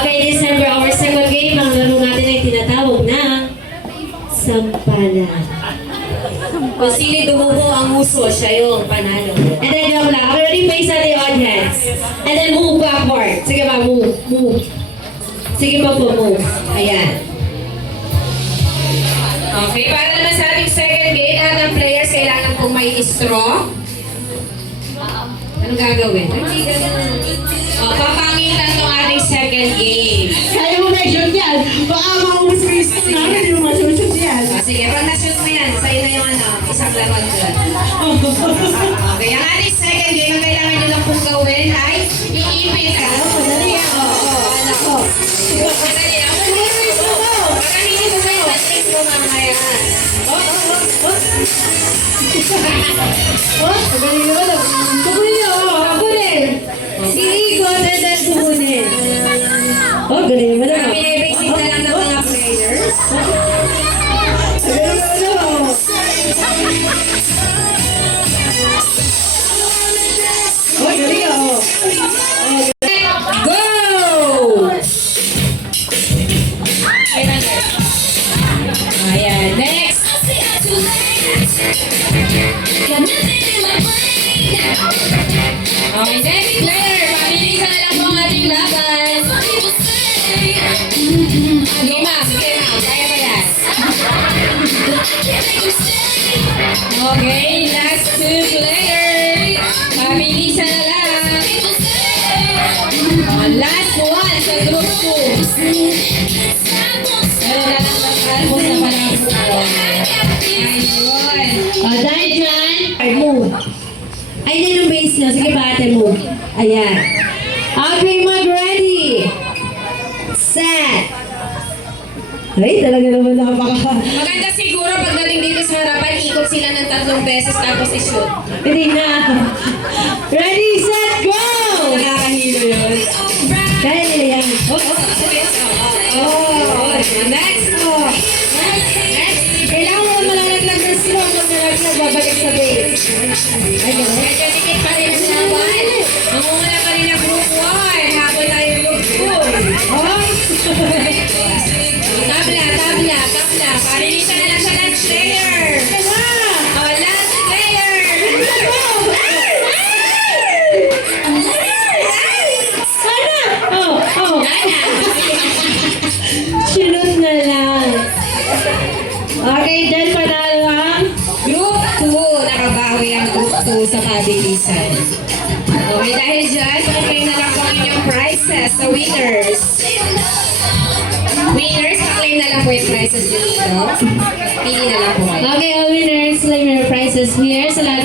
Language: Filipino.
Okay, this time for our second game. Ang laro natin ay tinatawag na Sampalan. Kung sino dumubo ang uso, siya yung panalo. And then joke lang. Already face at the audience. And then move backward. Sige ba, move. Sige pa po, move. Ayan. Okay, para naman sa ating second game, lahat ng players kailangan kung may straw. Anong gagawin? Papangitan tong ating second game. Kaya mo measure yan. Baka maubos mo yung straw namin, hindi mo ma-shoot yan. Sige, pag na-shoot mo yan, sa'yo na yung isang laruan doon. Okay, ang ating second game, ang kailangan nyo lang pong gawin ay iipit ka. Madali yan. Oo. Madali lang. Pagkamitin mo sa'yo, at-least mo mamaya. Magaling naman. Kukunin niyo. Kukunin. Silikot and then kukunin. Galing naman. Pinibigsit na lang ng mga players. Go! Ayan, next. Okay, next player. Pabilisan na lang po ang ating laban. Sige ma'am. Kaya mo yan. Okay, last two players. Pabilisan na lang. Last one sa group 2. Pero na lang magkalbo sa palabuan. Ayun. Dahil dyan, move. Ay, din yung base niya. Sige pa ate, move. Ayan. Okay, mag-ready. Set. Ay, talaga naman nakapaka. Maganda siguro pagdating dito sa harapan, ikot sila ng 3 beses tapos i-shoot. Hindi na. Ready, set, go! Nakakahilo yun. Kaya nila yan. Next. Next. Kailangan mo malalaglag ng straw pag nalaglag, babalik sa base. Medyo dikit pa rin ang laban. Mangunguna pa rin ang group 1. Habol tayo group 2. Tabla. Parilisan na lang sa last player. Last player. Sunod na lang. Okay, dyan panalo ang Group 2. Nakabawi ang group 2 sa pabilisan. Okay, dahil dyan, pag-claim na lang po ang inyong prizes sa winners. Winners, pa-claim na lang po yung prizes nyo dito. Pili na lang po kayo. Okay, all winners, claim your prizes here sa lahat